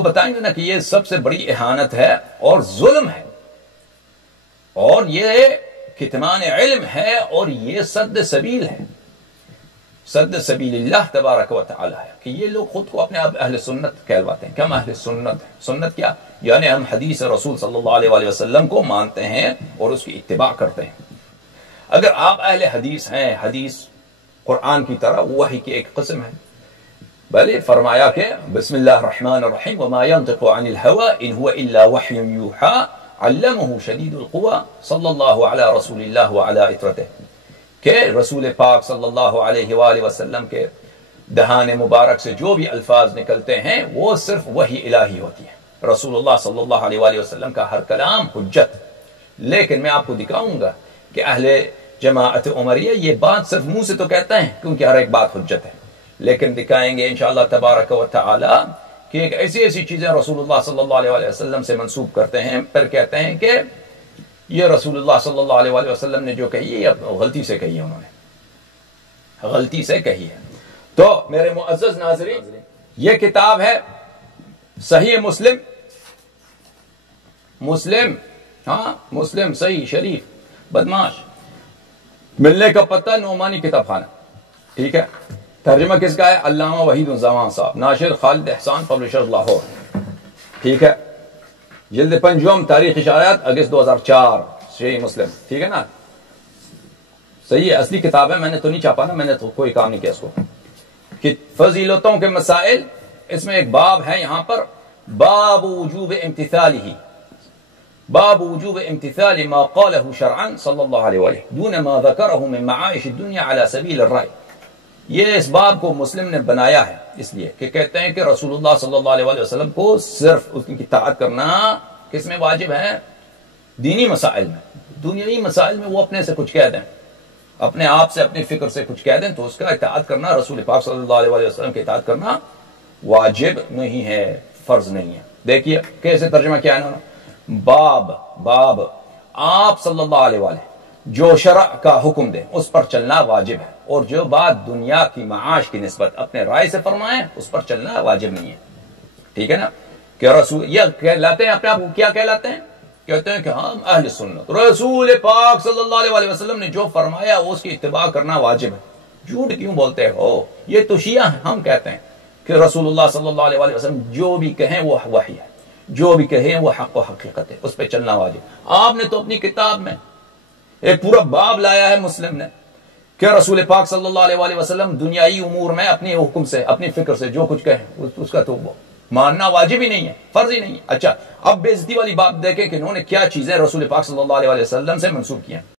کو بتائیں گے نا کہ یہ سب سے بڑی اہانت ہے اور ظلم ہے، اور یہ کتمان علم ہے، اور یہ سد سبیل ہے، سد سبیل اللہ تبارک و تعالی ہے، کہ یہ لوگ خود کو اپنے آپ اہل سنت کہلواتے ہیں کہ ہم اہل سنت ہیں۔ سنت کیا؟ یعنی ہم حدیث رسول صلی اللہ علیہ وآلہ وسلم کو مانتے ہیں اور اس کی اتباع کرتے ہیں۔ اگر آپ اہل حدیث ہیں، حدیث قرآن کی طرح وحی کی ایک قسم ہے، بلے فرمایا کہ بسم اللہ الرحمن الرحیم وما ينطق عن الهوى ان هو الا وحی یوحى علمه شدید القوى صلی اللہ علی رسول اللہ وعلی اطرته، کہ رسول پاک صلی اللہ علیہ وآلہ وسلم کے دہان مبارک سے جو بھی الفاظ نکلتے ہیں وہ صرف وحی الہی ہوتی ہے۔ رسول اللہ صلی اللہ علیہ وآلہ وسلم کا ہر کلام حجت، لیکن میں آپ کو دکھاؤں گا کہ اہل جماعت عمریہ یہ بات صرف منہ سے تو کہتے ہیں کیونکہ ہر ایک بات حجت ہے، لیکن دکھائیں گے انشاءاللہ تبارک و تعالی کہ ایک ایسی چیزیں رسول اللہ صلی اللہ علیہ وسلم سے منسوب کرتے ہیں، پھر کہتے ہیں کہ یہ رسول اللہ صلی اللہ علیہ وسلم نے جو کہی ہے غلطی سے کہی ہے، انہوں نے غلطی سے کہی ہے۔ تو میرے معزز ناظرین، یہ کتاب ہے صحیح مسلم صحیح شریف بدماش، ملنے کا پتہ نعمانی کتاب خانہ، ٹھیک ہے۔ ترجمہ کس کا ہے؟ علامہ وحید الزمان صاحب، ناشر خالد احسان، پبلشر لاہور، ٹھیک ہے۔ جلد پنجم، تاریخ اشاعت اگست 2004، صحیح مسلم، ٹھیک ہے نا۔ صحیح ہے، اصلی کتاب ہے، میں نے تو نہیں چھاپا نا، میں نے تو کوئی کام نہیں کیا اس کو۔ کہ فضیلتوں کے مسائل، اس میں ایک باب ہے یہاں پر، باب وجوب امتثالہ، باب وجوب امتثال ما قاله شرعا صلی اللہ علیہ وآلہ دون ما ذکرہ من معائش الدنیا علی سبیل الرأی۔ یہ اس باب کو مسلم نے بنایا ہے اس لیے کہ کہتے ہیں کہ رسول اللہ صلی اللہ علیہ وآلہ وسلم کو صرف اس کی اطاعت کرنا کس میں واجب ہے؟ دینی مسائل میں۔ دنیاوی مسائل میں وہ اپنے سے کچھ کہہ دیں، اپنے آپ سے اپنی فکر سے کچھ کہہ دیں تو اس کا اطاعت کرنا، رسول پاک صلی اللہ علیہ وسلم کی اطاعت کرنا واجب نہیں ہے، فرض نہیں ہے۔ دیکھیے کیسے ترجمہ کیا ہے انہوں نے، باب آپ صلی اللہ علیہ وآلہ جو شرع کا حکم دیں اس پر چلنا واجب ہے، اور جو بات دنیا کی معاش کی نسبت اپنے رائے سے فرمائیں اس پر چلنا واجب نہیں ہے، ٹھیک ہے نا۔ کہ رسول یہ کہلاتے ہیں اپنے آپ کو کیا کہلاتے ہیں؟ کہتے ہیں کہ ہم اہل سنت، رسول پاک صلی اللہ علیہ وسلم نے جو فرمایا اس کی اتباع کرنا واجب ہے۔ جھوٹ کیوں بولتے ہو؟ یہ تو شیعہ ہیں، ہم کہتے ہیں کہ رسول اللہ صلی اللہ علیہ وسلم جو بھی کہیں وہ وحی ہے، جو بھی کہیں وہ حق و حقیقت ہے، اس پہ چلنا واجب۔ آپ نے تو اپنی کتاب میں ایک پورا باب لایا ہے مسلم نے کہ رسول پاک صلی اللہ علیہ وآلہ وسلم دنیائی امور میں اپنے حکم سے اپنی فکر سے جو کچھ کہیں اس کا تو ماننا واجب ہی نہیں ہے، فرض ہی نہیں ہے۔ اچھا اب بے عزتی والی بات دیکھیں کہ انہوں نے کیا چیزیں رسول پاک صلی اللہ علیہ وسلم سے منسوب کی ہیں۔